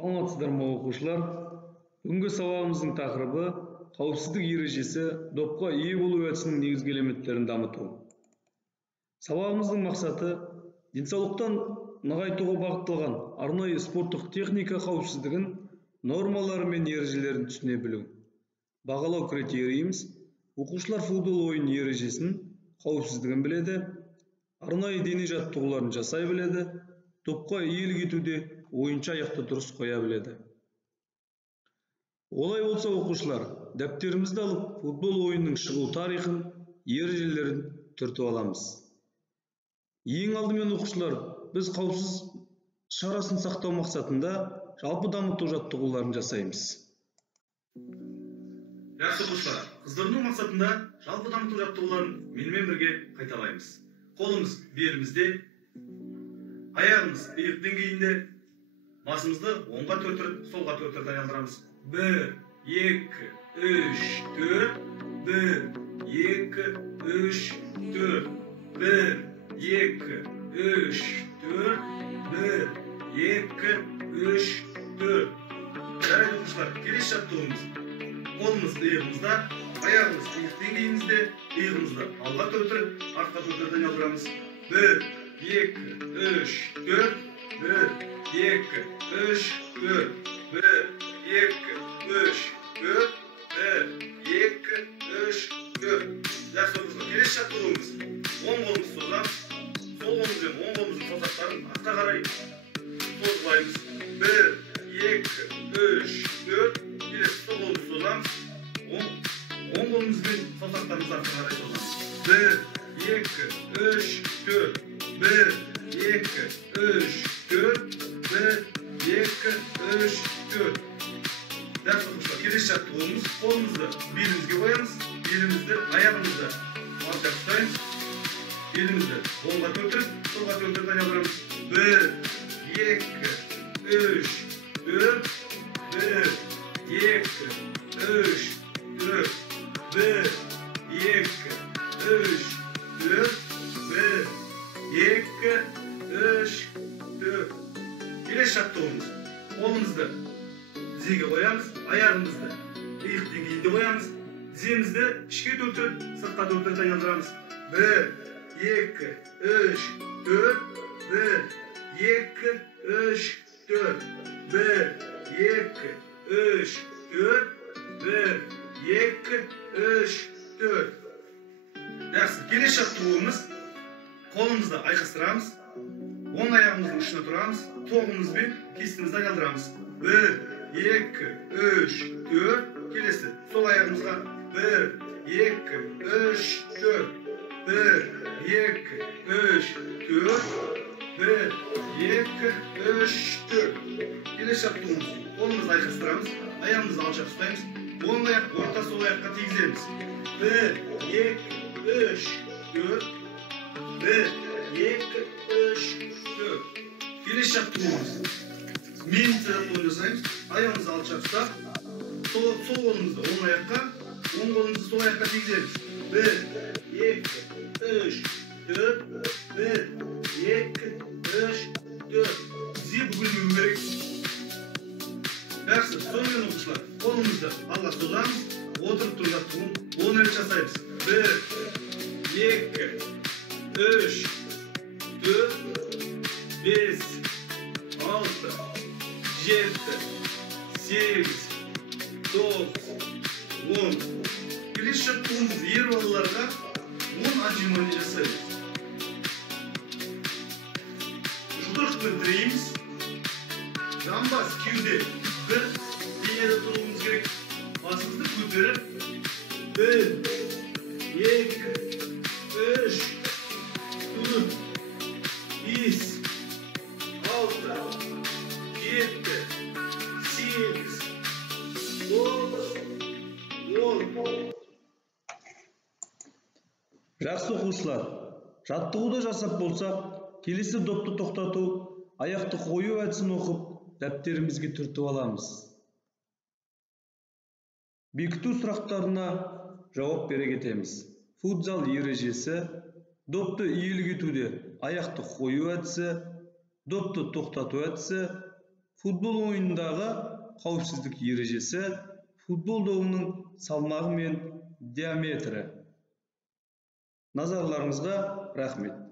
Саламатсыздарбы окуучулар? Бүгүнкү сабагыбыздын такырыбы коопсуздук эрежеси допко ээ болуу әдисинин негизги элементтерин дамытуу. Сабагыбыздын максаты денсаулыктан нагайтууга багытталган арнайы спорттук техника коопсуздугун нормалары менен эрежелерин түшүнө билүү. Багалоо критерийибиз окуучулар футбол оюн эрежесин, коопсуздугун биледи, арнайы дене жаттыгууларын жасай биледи, топко ийгилик этүүдө оюнчу аякта туруш коя биледи. Олай болса окуучулар даптерибизди алып футбол оюнунун чыгуу тарыхын, эрежелерин түртүп аламыз. Эң алды менен окуучулар биз коопсуз шарасын сактоо максатында жалпы дамытуу жаттыгууларын жасайбыз. Жакшы окуучулар, кыздыруу максатында жалпы дамытуу жаттыгууларын менен бирге кайталайбыз. Колубуз белибизде, аягыбыз ийик деңгейинде, басымызды оңга төртүрүп, солга төртүрүп айландырабыз. 1, 2, 3, 4, 1, 2, 3, 4, 1, 2, 3, 4, 1, 2, 3, 4. Жарайды окуучулар, келесі жаттыгуубуз. Колубуз ыйыгыбызда, аягыбыз ийик деңгейибизде, ыйыгыбызды алга төртүрүп, артка төртүрүп айландырабыз. 1, 2, 3, 4, 1, 2, 3, 4, 1, 2, 3, 4, 1, 2, 3, 4. Жакшы окуучулар, келесі жаттыгуубуз. Оң колубузду созабыз, сол колубуз менен оң колубуздун саусактарын артка карай созбайбыз. 1, 2, 3, 4. Келесі сол колубузду созабыз, оң колубуздун саусактарыбызды артка карай созабыз. 1, 2, 3, 4. 1, 2, 3, 4. 1, 2, 3, 4. Жакшы окуучулар, келесі жаттыгуубуз. Колубузду белибизге коябыз, белибизди аягыбызды артка тутайбыз. Белибизди оңга төртүрүп, солга төртүрүп айландырабыз. 1, 2, 3, 4. 1, 2, 3, 4. 1, 2, 3, 4. 1, 2, 3, 4. Келесі жаттыгуубуз. Колубузду тизеге коябыз, аягыбызды ийик деңгейинде коябыз. Тиземизди ичке төртүрүп, сыртка төртүрүп айландырабыз. 1, 2, 3, 4. 1, 2, 3, 4. 1, 2, 3, 4. 1, 2, 3, 4. Жакшы, келесі жаттыгуубуз. Колубузду айкастырабыз, оң аягыбыздын учуна турабыз, тогубузбен кистибизди айландырабыз. 1, 2, 3, 4. Келесі сол аягыбызга 1, 2, 3, 4. 1, 2, 3, 4. 1, 2, 3, 4. Келесі жаттыгуубуз. Колубузду айкастырабыз, аягыбызды алчак тутайбыз, оң аяк орта, сол аякка тийгизебиз. 1, 2, 3, 4. 1, 2, 3, 4. Келесі жаттыгуубуз. Мельница жаттыгуун жасайбыз. Аягыбызды алчак тутап, сол колубузду оң аякка, оң колубузду сол аякка тийгизебиз. 1, 2, 3, 4. 1, 2, 3, 4. Тизе бүгүлмөгү керек. Жакшы, сол менен окуучулар, колубузду алга созабыз, отуруп туруп жаттыгуун 10 рет жасайбыз. 1, 2, 3, 4, 5, 6, 7, 8, 9, 10. Келесі жаттыгуубуз ер балаларга 10 отжимание жасайбыз. Жудошканы тирейбиз. Жамбас, кеуде бір денеде туруубуз керек. Басыбызды көтөрүп 1, 2, 3, 4, 5, 6, 7, 8, 9, 10. Жакшы окуучулар, жаттыгууду жасап болсак, келесі допты токтотуу, аякты коюу әдисин окуп, даптерибизге түртүп аламыз. Бекитүү сурактарына жооп бере кетебиз. Футзал эрежеси, допты ийгилик этүүдө аякты коюу әдиси, допты токтотуу әдиси, Futbol oyununдағы қауіпсіздік ережесі футбол добының салмағы мен диаметрі. Назарларыңызға рахмет.